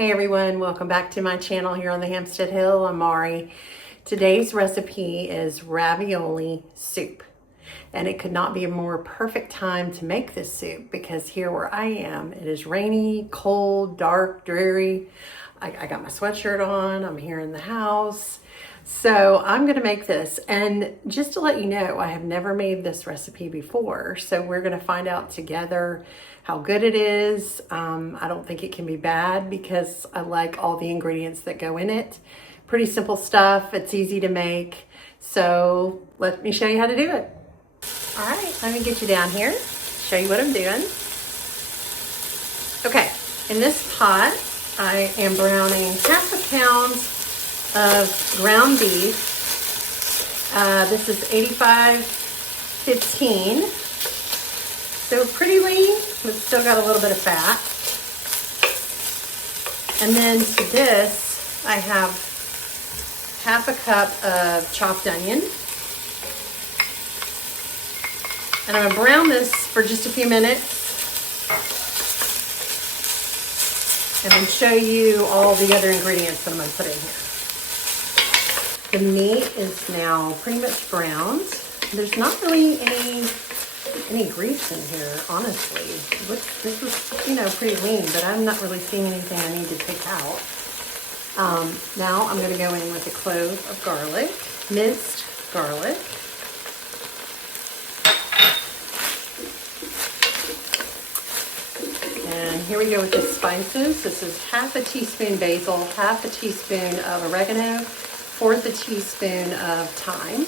Hey everyone, welcome back to my channel here on the Hampstead Hill. I'm Mari. Today's recipe is ravioli soup. And it could not be a more perfect time to make this soup because here where I am, it is rainy, cold, dark, dreary. I got my sweatshirt on, I'm here in the house. So I'm gonna make this, and just to let you know, I have never made this recipe before. So we're gonna find out together how good it is. I don't think it can be bad because I like all the ingredients that go in it. Pretty simple stuff, it's easy to make. So let me show you how to do it. All right, let me get you down here, show you what I'm doing. Okay, in this pot, I am browning half a pound of ground beef. This is 85/15. So pretty lean, but still got a little bit of fat. And then to this, I have half a cup of chopped onion. And I'm gonna brown this for just a few minutes and then show you all the other ingredients that I'm gonna put in here. The meat is now pretty much browned. There's not really any grease in here, honestly. This was, pretty lean, but I'm not really seeing anything I need to take out. Now I'm gonna go in with a clove of garlic, minced garlic. And here we go with the spices. This is half a teaspoon basil, half a teaspoon of oregano, fourth a teaspoon of thyme.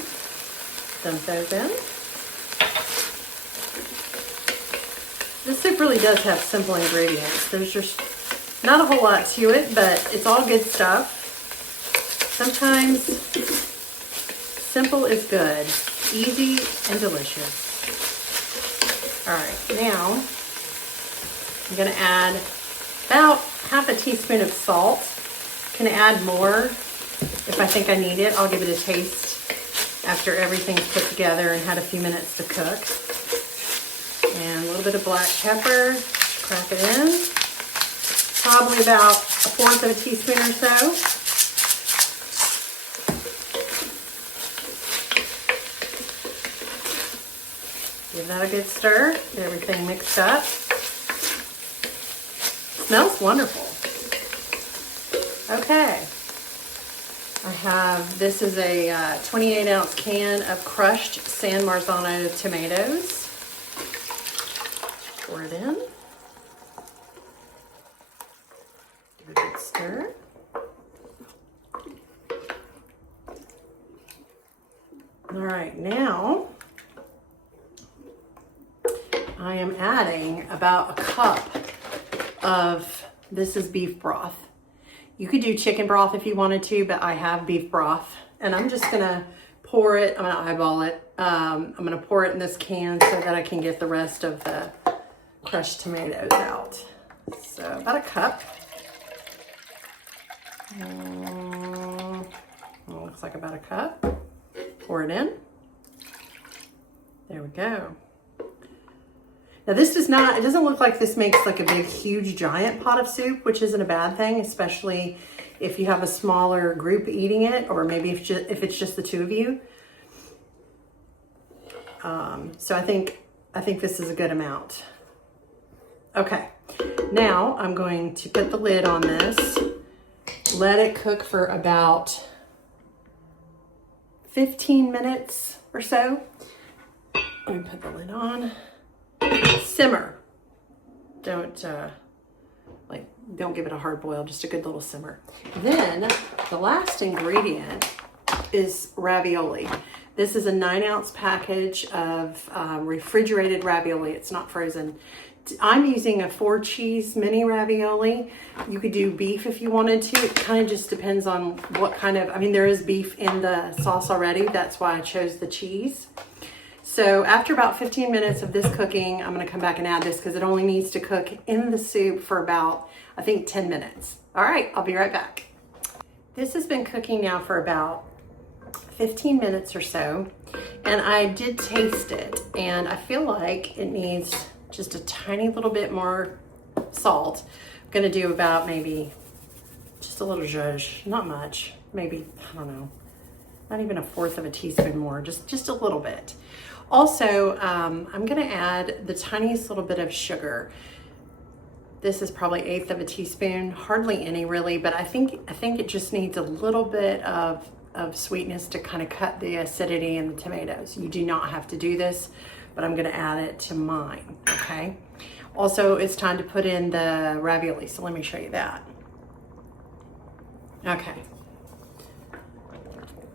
Dump those in. This soup really does have simple ingredients. There's just not a whole lot to it, but it's all good stuff. Sometimes simple is good, easy and delicious. All right, now I'm gonna add about half a teaspoon of salt. Can add more if I think I need it. I'll give it a taste after everything's put together and had a few minutes to cook. And a little bit of black pepper, crack it in. Probably about a fourth of a teaspoon or so. Give that a good stir, get everything mixed up. Smells wonderful. Okay. This is a 28-ounce can of crushed San Marzano tomatoes. Pour it in. Give it a good stir. All right, now I am adding about a cup of, this is beef broth. You could do chicken broth if you wanted to, but I have beef broth. And I'm just gonna pour it, I'm gonna eyeball it. I'm gonna pour it in this can so that I can get the rest of the crushed tomatoes out. So about a cup. Looks like about a cup. Pour it in. There we go. Now this does not, it doesn't look like this makes like a big, huge, giant pot of soup, which isn't a bad thing, especially if you have a smaller group eating it, or maybe if it's just the two of you. So I think this is a good amount. Okay, now I'm going to put the lid on this, let it cook for about 15 minutes or so. Let me put the lid on. Simmer. Don't give it a hard boil, just a good little simmer. Then the last ingredient is ravioli. This is a 9-ounce package of refrigerated ravioli. It's not frozen. I'm using a 4-cheese mini ravioli. You could do beef if you wanted to. It kind of just depends on what kind of, there is beef in the sauce already. That's why I chose the cheese. So after about 15 minutes of this cooking, I'm gonna come back and add this because it only needs to cook in the soup for about, I think, 10 minutes. All right, I'll be right back. This has been cooking now for about 15 minutes or so, and I did taste it, and I feel like it needs just a tiny little bit more salt. I'm gonna do about maybe just a little zhuzh, not much, maybe, I don't know, not even 1/4 teaspoon more, just a little bit. Also, I'm gonna add the tiniest little bit of sugar. This is probably 1/8 teaspoon, hardly any really, but I think it just needs a little bit of sweetness to kind of cut the acidity in the tomatoes. You do not have to do this, but I'm gonna add it to mine, okay? Also, it's time to put in the ravioli, so let me show you that. Okay.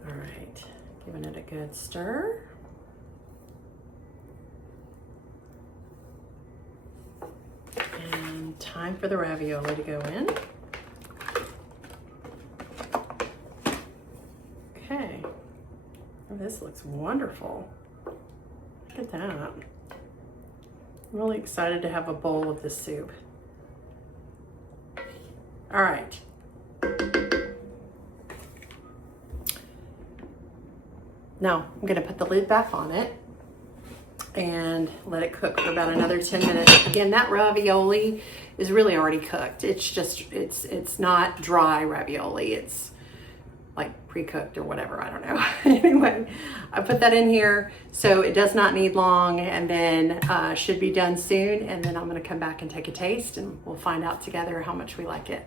All right, giving it a good stir. And time for the ravioli to go in. Okay. Oh, this looks wonderful. Look at that. I'm really excited to have a bowl of this soup. All right. Now I'm gonna put the lid back on it and let it cook for about another 10 minutes. Again, that ravioli is really already cooked. It's just, it's not dry ravioli. It's like pre-cooked or whatever, I don't know. Anyway, I put that in here, so it does not need long, and then should be done soon. And then I'm gonna come back and take a taste, and we'll find out together how much we like it.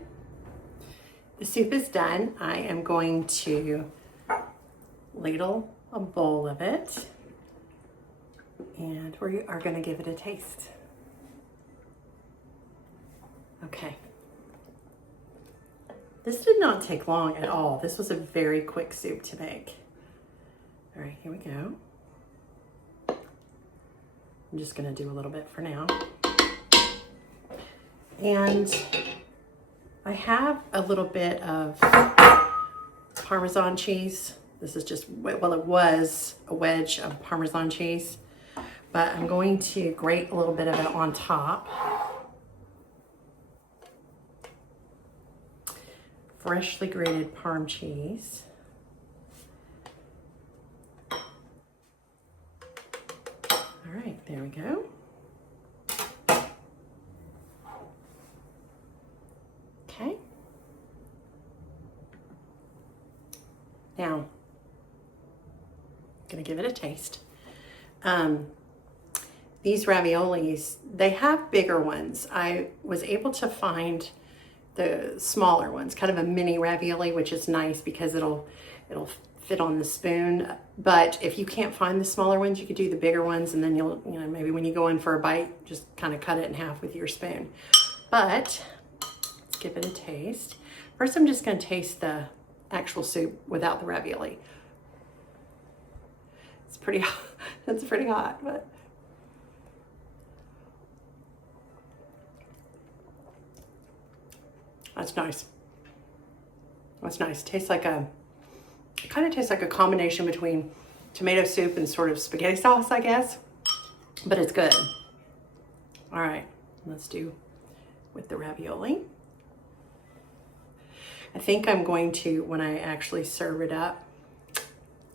The soup is done. I am going to ladle a bowl of it, and we are gonna give it a taste. Okay. This did not take long at all. This was a very quick soup to make. All right, here we go. I'm just gonna do a little bit for now. And I have a little bit of Parmesan cheese. This is just, well, it was a wedge of Parmesan cheese, but I'm going to grate a little bit of it on top. Freshly grated Parm cheese. All right, there we go. Okay. Now, I'm gonna give it a taste. These raviolis, they have bigger ones. I was able to find the smaller ones, kind of a mini ravioli, which is nice because it'll fit on the spoon. But if you can't find the smaller ones, you could do the bigger ones, and then you'll, maybe when you go in for a bite, just kind of cut it in half with your spoon. But let's give it a taste. First, I'm just going to taste the actual soup without the ravioli. It's pretty hot. It's pretty hot, but that's nice. That's nice. Tastes like it kind of tastes like a combination between tomato soup and sort of spaghetti sauce, I guess, but it's good. All right, let's do with the ravioli. I think I'm going to, when I actually serve it up,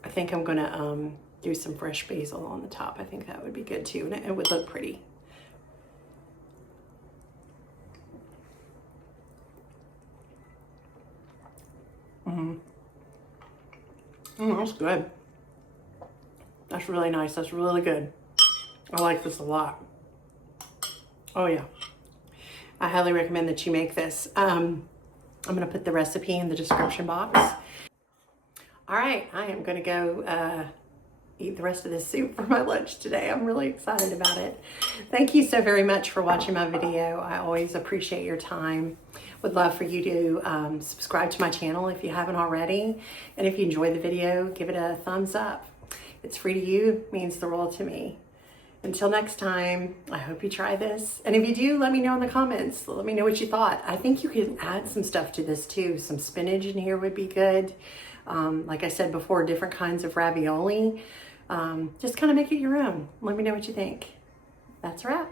I think I'm gonna do some fresh basil on the top. I think that would be good too, and it would look pretty. That's good. That's really nice. That's really good. I like this a lot. Oh yeah. I highly recommend that you make this. I'm gonna put the recipe in the description box. All right, I am gonna go eat the rest of this soup for my lunch today. I'm really excited about it. Thank you so very much for watching my video. I always appreciate your time. Would love for you to subscribe to my channel if you haven't already. And if you enjoyed the video, give it a thumbs up. It's free to you, means the world to me. Until next time, I hope you try this. And if you do, let me know in the comments. Let me know what you thought. I think you can add some stuff to this too. Some spinach in here would be good. Like I said before, different kinds of ravioli. Just kind of make it your own. Let me know what you think. That's a wrap.